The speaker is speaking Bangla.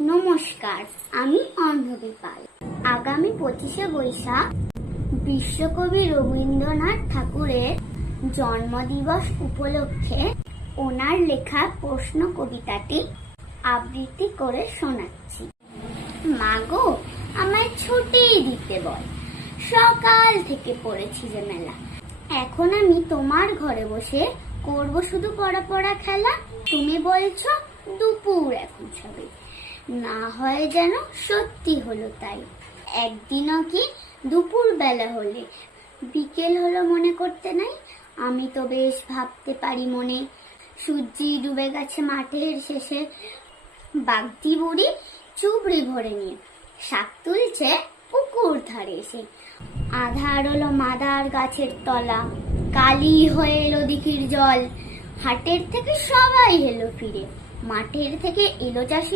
নমস্কার, আমি অর্ণবী পাল। আগামী 25শে বৈশাখ বিশ্বকবি রবীন্দ্রনাথ ঠাকুরের জন্মদিবস উপলক্ষে ওনার লেখা প্রশ্ন কবিতাটি আবৃত্তি করে শোনাচ্ছি। মাগো, আমায় ছুটিই দিতে বল, সকাল থেকে পড়েছি যে মেলা। এখন আমি তোমার ঘরে বসে করব শুধু পড়া খেলা। তুমি বলছো দুপুর এখন সবে, না হয় যেন সত্যি হলো তাই। একদিনও কি দুপুর বেলা হলে বিকেল হলো মনে করতে নাই? আমি তো বেশ ভাবতে পারি মনে, সূর্যি ডুবে গেছে মাঠের শেষে। বাগদি বুড়ি চুবড়ি ভরে নিয়ে শাক তুলছে পুকুর ধারে এসে। আধার হলো মাদার গাছের তলা, কালি হয়ে এলো দিঘির জল। হাটের থেকে সবাই এলো ফিরে, মাঠের থেকে এলো চাষি।